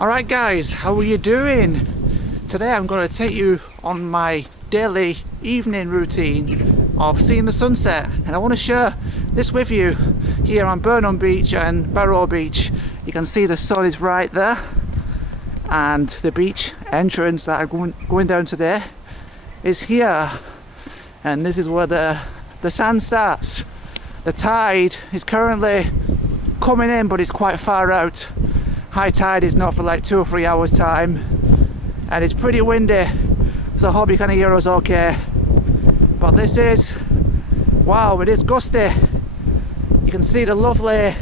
Alright guys, how are you doing? Today I'm going to take you on my daily evening routine of seeing the sunset, and I want to share this with you here on Burnham Beach and Berrow Beach. You can see the sun is right there, and the beach entrance that I'm going down today is here, and this is where the sand starts. The tide is currently coming in, but it's quite far out. High tide is not for like 2 or 3 hours time, and it's pretty windy, so I hope you can hear us okay. But this is, wow, it is gusty. You can see the lovely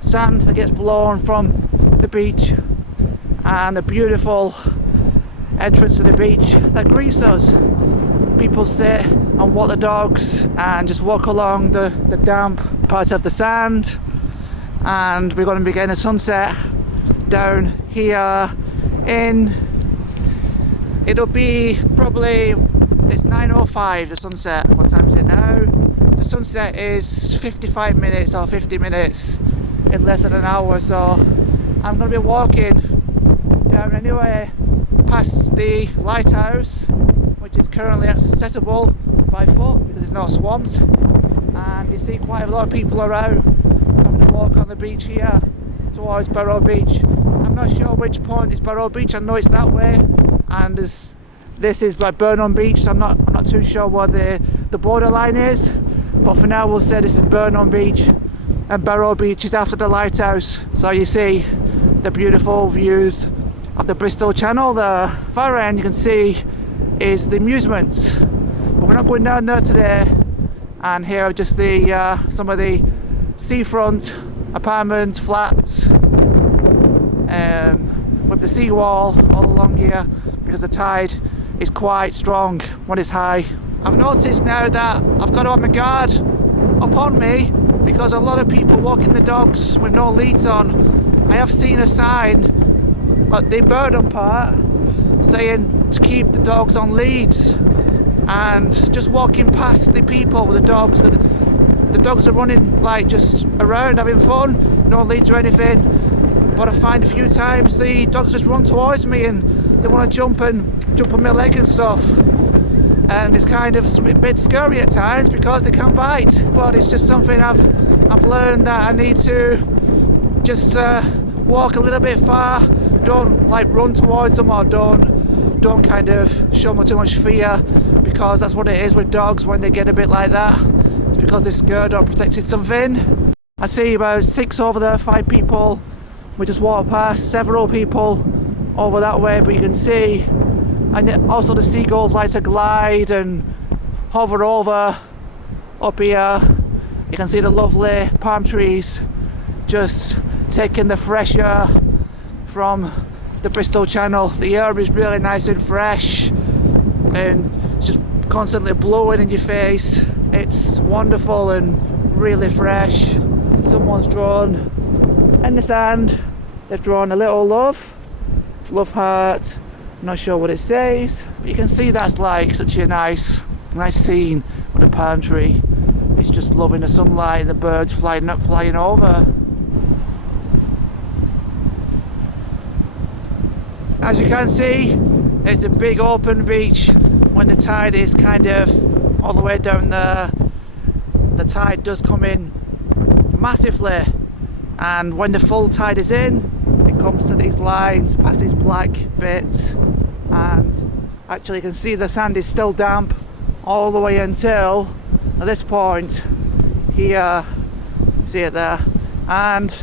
sand that gets blown from the beach and the beautiful entrance to the beach that greets us. People sit and walk the dogs and just walk along the damp part of the sand, and we're going to be getting a sunset down here in, it'll be probably, it's 9:05 the sunset. What time is it now? The sunset is 55 minutes or 50 minutes in less than an hour, so I'm going to be walking down anyway past the lighthouse, which is currently accessible by foot because it's not swamped, and you see quite a lot of people around having a walk on the beach here towards Berrow Beach. I'm not sure which point is Berrow Beach. I know it's that way, and this is by Burnham Beach, so I'm not too sure what the borderline is, but for now we'll say this is Burnham Beach, and Berrow Beach is after the lighthouse. So you see the beautiful views of the Bristol Channel. The far end you can see is the amusements, but we're not going down there today. And here are just the some of the seafront apartment flats with the seawall all along here, because the tide is quite strong when it's high. I've noticed now that I've got to have my guard up on me because a lot of people walking the dogs with no leads on. I have seen a sign at the Burnham part saying to keep the dogs on leads, and just walking past the people with the dogs, the dogs are running like just around having fun, no leads or anything, but I find a few times the dogs just run towards me and they want to jump on my leg and stuff, and it's kind of a bit scary at times because they can bite. But it's just something I've learned that I need to just walk a little bit far, don't like run towards them, or don't kind of show them too much fear, because that's what it is with dogs when they get a bit like that. It's because they're scared or protected something. I see about 6 over there, 5 people. We just walked past several people over that way, but you can see, and also the seagulls like to glide and hover over up here. You can see the lovely palm trees just taking the fresh air from the Bristol Channel. The air is really nice and fresh, and it's just constantly blowing in your face. It's wonderful and really fresh. Someone's drawn in the sand, they've drawn a little love heart. I'm not sure what it says, but you can see that's like such a nice scene with a palm tree. It's just loving the sunlight and the birds flying over. As you can see, it's a big open beach. When the tide is kind of all the way down there, the tide does come in massively, and when the full tide is in, it comes to these lines past these black bits, and actually you can see the sand is still damp all the way until at this point here. See it there? And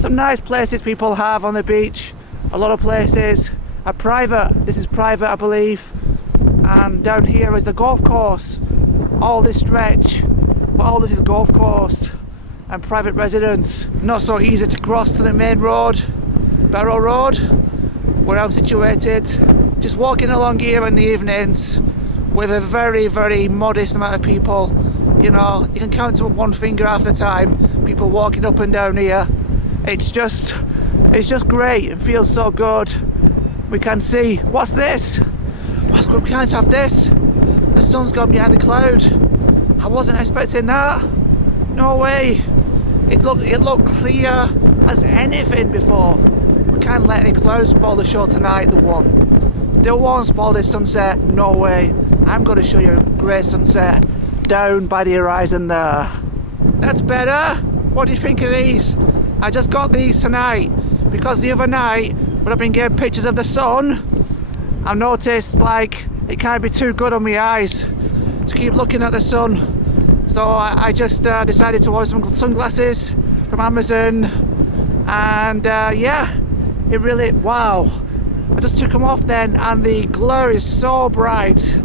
some nice places people have on the beach. A lot of places are private. This is private, I believe. And down here is the golf course. All this stretch, but all this is golf course and private residence. Not so easy to cross to the main road, Berrow Road, where I'm situated. Just walking along here in the evenings with a very, very modest amount of people. You know, you can count to one finger half the time people walking up and down here. It's just great. It feels so good. We can see, what's this? What's good? We can't have this. The sun's gone behind a cloud. I wasn't expecting that. No way. It looked clear as anything before. can't let any clouds spoil the show tonight. They won't spoil this sunset, no way. I'm going to show you a great sunset down by the horizon there. That's better. What do you think of these? I just got these tonight because the other night when I've been getting pictures of the sun, I've noticed like it can't be too good on my eyes to keep looking at the sun. So I just decided to order some sunglasses from Amazon, and yeah, it really, wow. I just took them off then, and the glare is so bright,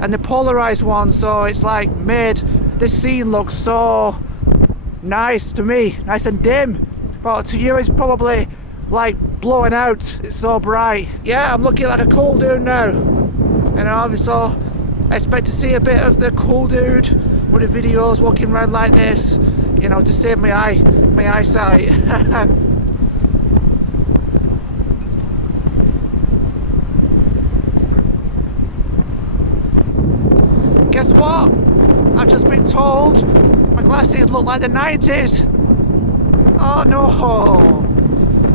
and the polarized one, so it's like made this scene look so nice to me, nice and dim, but to you it's probably like blowing out, it's so bright. Yeah, I'm looking like a cool dude now, and obviously I expect to see a bit of the cool dude with the videos walking around like this, you know, to save my eyesight. Guess what? I've just been told my glasses look like the 90s. Oh no!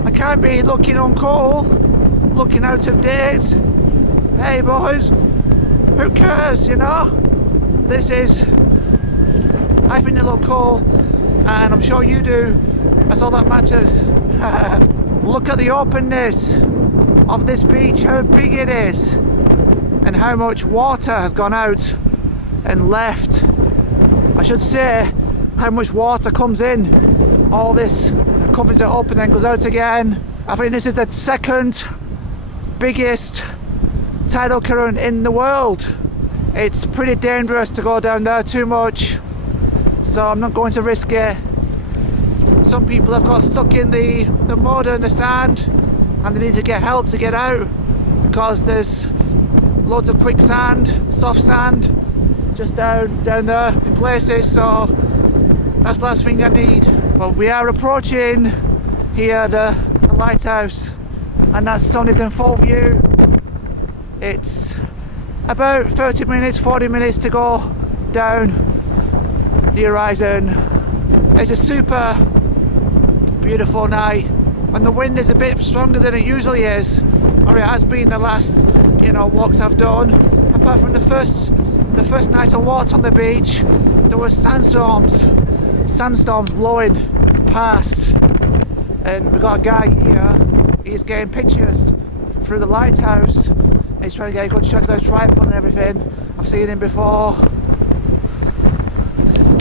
I can't be looking uncool, looking out of date. Hey boys, who cares, you know? I think they look cool, and I'm sure you do. That's all that matters. Look at the openness of this beach, how big it is, and how much water has gone out and left. I should say how much water comes in. All this covers it up and then goes out again. I think this is the second biggest tidal current in the world. It's pretty dangerous to go down there too much, so I'm not going to risk it. Some people have got stuck in the mud and the sand, and they need to get help to get out because there's loads of quicksand, soft sand just down there in places, so that's the last thing I need. But we are approaching here the lighthouse, and that sun is in full view. It's about 30 minutes, 40 minutes to go down the horizon. It's a super beautiful night, and the wind is a bit stronger than it usually is, or it has been the last, you know, walks I've done. Apart from the first night I walked on the beach, there was sandstorms blowing past, and we got a guy here, he's getting pictures through the lighthouse. He's trying to get a good shot, got a tripod and everything. I've seen him before.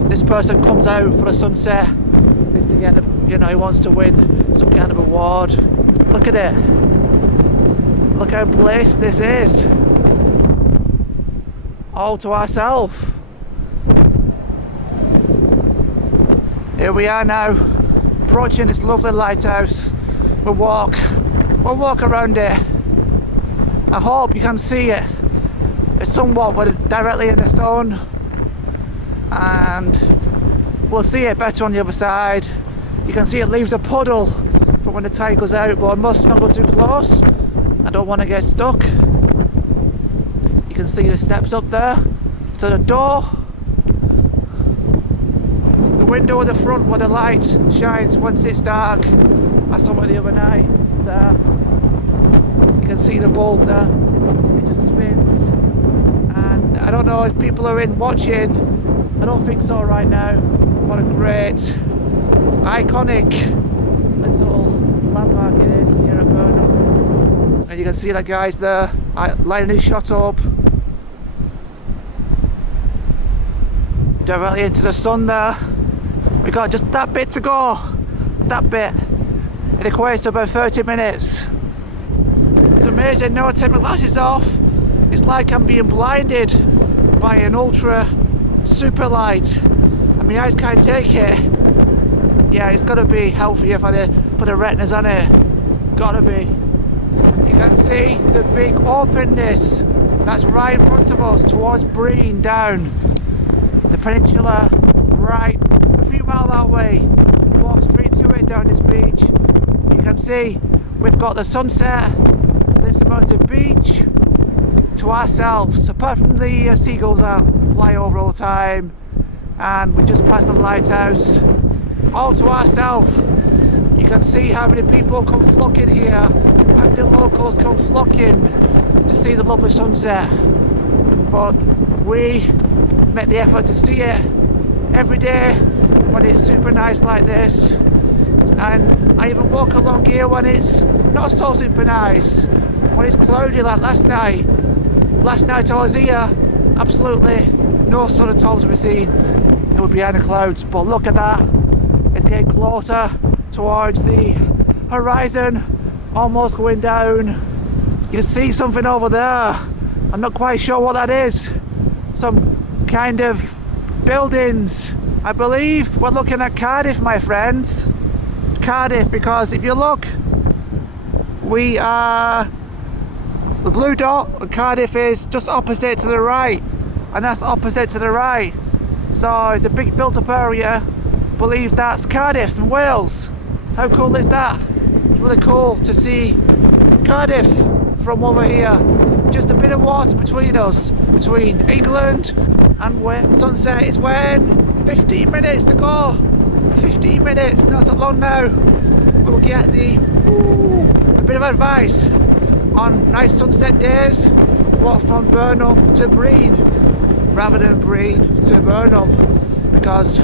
This person comes out for a sunset. It's to get, you know, he wants to win some kind of award. Look at it. Look how blessed this is. All to ourselves. Here we are now, approaching this lovely lighthouse. We'll walk around it. I hope you can see it. It's somewhat directly in the sun, and we'll see it better on the other side. You can see it leaves a puddle for when the tide goes out, but I must not go too close. I don't want to get stuck. You can see the steps up there to the door. The window at the front where the light shines once it's dark. I saw it the other night there. You can see the bulb there, it just spins, and I don't know if people are in watching. I don't think so right now. What a great, iconic little landmark it is here at Burnham. And you can see the guys there lining his shot up directly into the sun there. We got just that bit to go, that bit. It equates to about 30 minutes. It's amazing, now I take my glasses off, it's like I'm being blinded by an ultra super light, and my eyes can't take it. Yeah, it's gotta be healthier for the retinas, hasn't it? Gotta be. You can see the big openness that's right in front of us towards Breen down the peninsula, right a few miles that way. Walk straight to it down this beach. You can see we've got the sunset, this amount of beach to ourselves, apart from the seagulls that fly over all the time, and we just passed the lighthouse, all to ourselves. You can see how many people come flocking here, how many locals come flocking to see the lovely sunset. But we make the effort to see it every day when it's super nice like this. And I even walk along here when it's not so super nice, when it's cloudy like last night. Last night I was here, absolutely no sun at all to be seen. It was behind the clouds, but look at that. It's getting closer towards the horizon, almost going down. You can see something over there. I'm not quite sure what that is. Some kind of buildings. I believe we're looking at Cardiff, my friends. Cardiff, because if you look, we are the blue dot, and Cardiff is just opposite to the right, and that's opposite to the right. So it's a big built-up area. I believe that's Cardiff in Wales. How cool is that? It's really cool to see Cardiff from over here. Just a bit of water between us, between England and where sunset is when 15 minutes to go. 15 minutes, not so long now. We will get a bit of advice on nice sunset days. Walk from Burnham to Breen rather than Breen to Burnham, because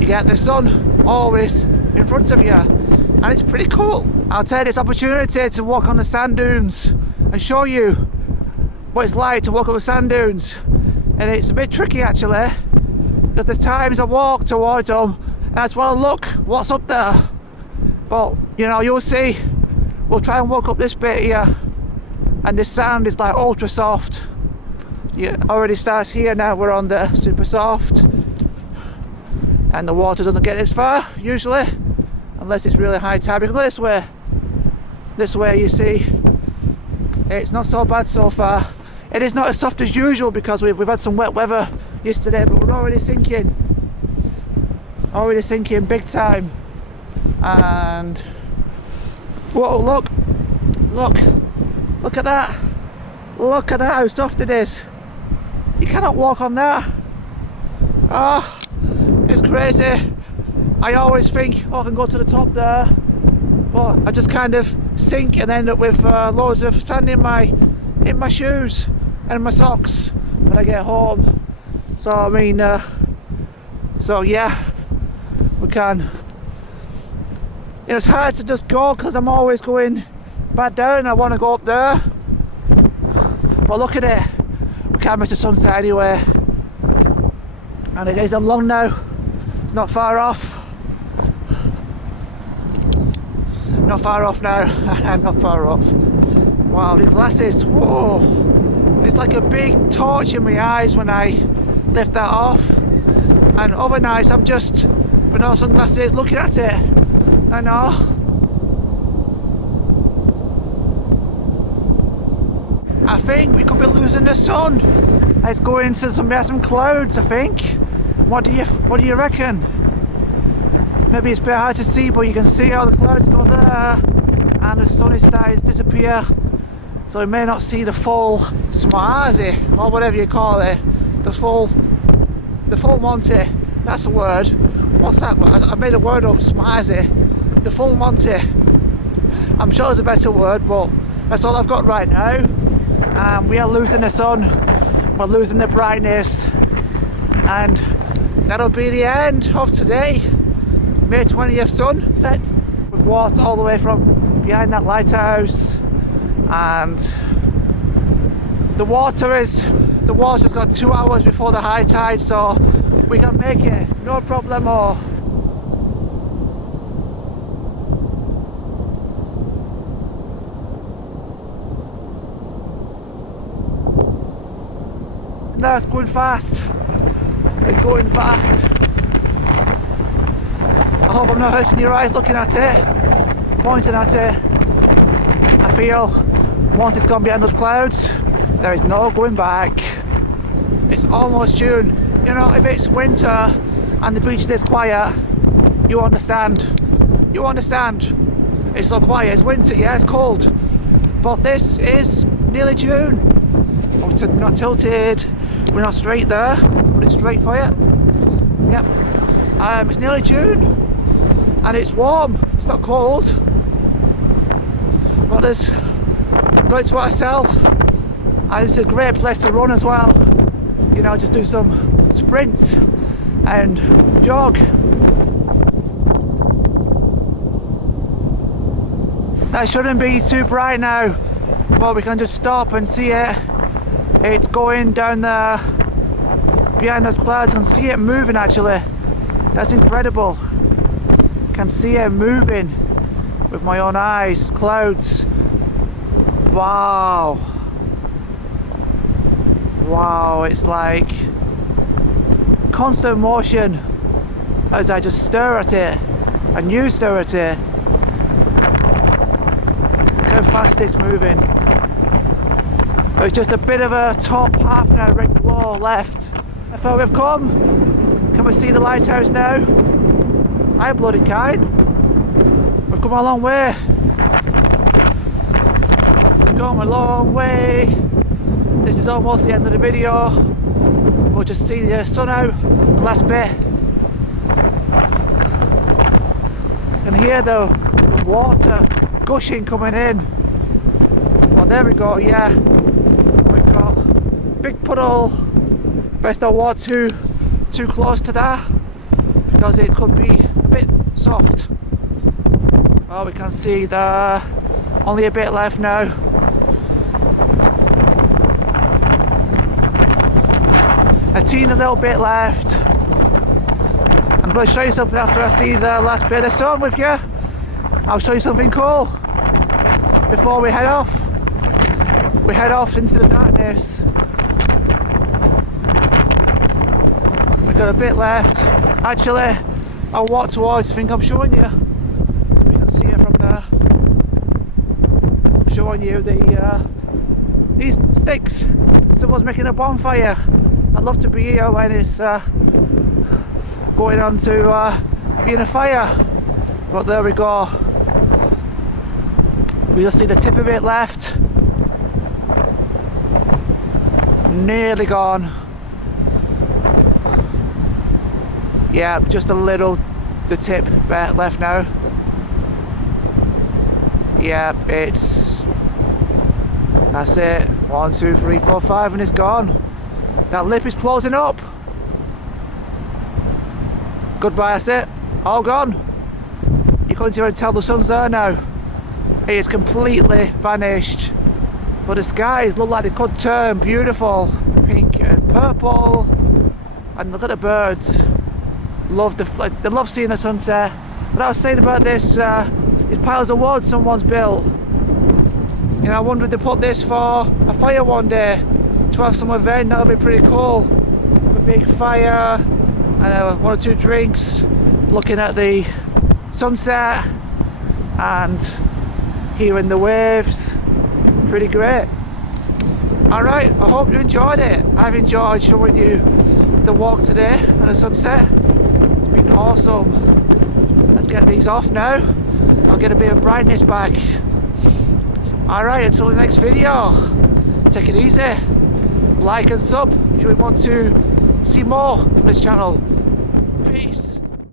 you get the sun always in front of you, and it's pretty cool. I'll take this opportunity to walk on the sand dunes and show you what it's like to walk up the sand dunes. And it's a bit tricky actually, because there's times I walk towards them and I just want to look what's up there. But you know, you'll see, we'll try and walk up this bit here, and this sand is like ultra soft. It already starts here now, we're on the super soft, and the water doesn't get this far usually, unless it's really high tide. Because this way you see, it's not so bad so far. It is not as soft as usual because we've had some wet weather yesterday, but we're already sinking big time. And whoa, look at that, look at that, how soft it is. You cannot walk on that. Oh, it's crazy. I always think, oh, I can go to the top there, but I just kind of sink and end up with loads of sand in my shoes and my socks when I get home. So I mean, so yeah, we can. You know, it's hard to just go because I'm always going back down. I want to go up there, but look at it. We can't miss the sunset anyway, and it isn't long now. It's not far off. Not far off now. I'm not far off. Wow, these glasses. Whoa! It's like a big torch in my eyes when I lift that off. And other nights I'm just with no sunglasses looking at it. I know. I think we could be losing the sun. Let's go into some clouds, I think. What do you reckon? Maybe it's a bit hard to see, but you can see how the clouds go there, and the sun is starting to disappear. So we may not see the full smarzy, or whatever you call it. The full Monty. That's the word. What's that? I made a word up, smarzy. The full Monty. I'm sure there's a better word, but that's all I've got right now. We are losing the sun, we're losing the brightness, and that'll be the end of today. May 20th sunset. We've walked all the way from behind that lighthouse, and the water's got 2 hours before the high tide, so we can make it, no problemo. No, it's going fast. It's going fast. I hope I'm not hurting your eyes looking at it, pointing at it. I feel once it's gone behind those clouds, there is no going back. It's almost June. You know, if it's winter and the beach is this quiet, you understand. You understand. It's so quiet. It's winter, yeah, it's cold. But this is nearly June. We're not tilted. We're not straight there. Put it straight for you. Yep. It's nearly June. and it's warm, it's not cold, but there's got it to ourselves, and it's a great place to run as well. You know, just do some sprints and jog. That shouldn't be too bright now, but we can just stop and see it. It's going down there behind those clouds. I can see it moving actually. That's incredible. Can see it moving with my own eyes. Clouds. Wow. Wow, it's like constant motion as I just stare at it and you stare at it. Look how fast it's moving. There's just a bit of a top half now, right below left. That's where we've come. Can we see the lighthouse now? I bloody can't. We've come a long way. We've come a long way. This is almost the end of the video. We'll just see the sun out, the last bit. You can hear the water gushing coming in. Well, there we go, yeah. We've got big puddle. Best not walk too close to that because it could be a bit soft. Oh, we can see there. Only a bit left now. A teeny little bit left. I'm going to show you something after I see the last bit of sun with you. I'll show you something cool before we head off. We head off into the darkness. We've got a bit left. Actually, I'll walk towards. I think I'm showing you, so we can see it from there. I'm showing you these sticks. Someone's making a bonfire. I'd love to be here when it's going on to being a fire. But there we go. We just see the tip of it left. Nearly gone. Yeah, just a little, the tip left now. Yeah, that's it. 1, 2, 3, 4, 5, and it's gone. That lip is closing up. Goodbye, that's it. All gone. You couldn't even tell the sun's there now. It is completely vanished. But the skies look like they could turn beautiful. Pink and purple. And look at the birds. They love seeing the sunset. What I was saying about this is piles of wood someone's built. You know, I wonder if they put this for a fire one day. To have some event, that would be pretty cool. With a big fire and 1 or 2 drinks, looking at the sunset and hearing the waves. Pretty great. Alright, I hope you enjoyed it. I've enjoyed showing you the walk today and the sunset. It's been awesome. Let's get these off now. I'll get a bit of brightness back. Alright, until the next video. Take it easy. Like and sub if you want to see more from this channel. Peace.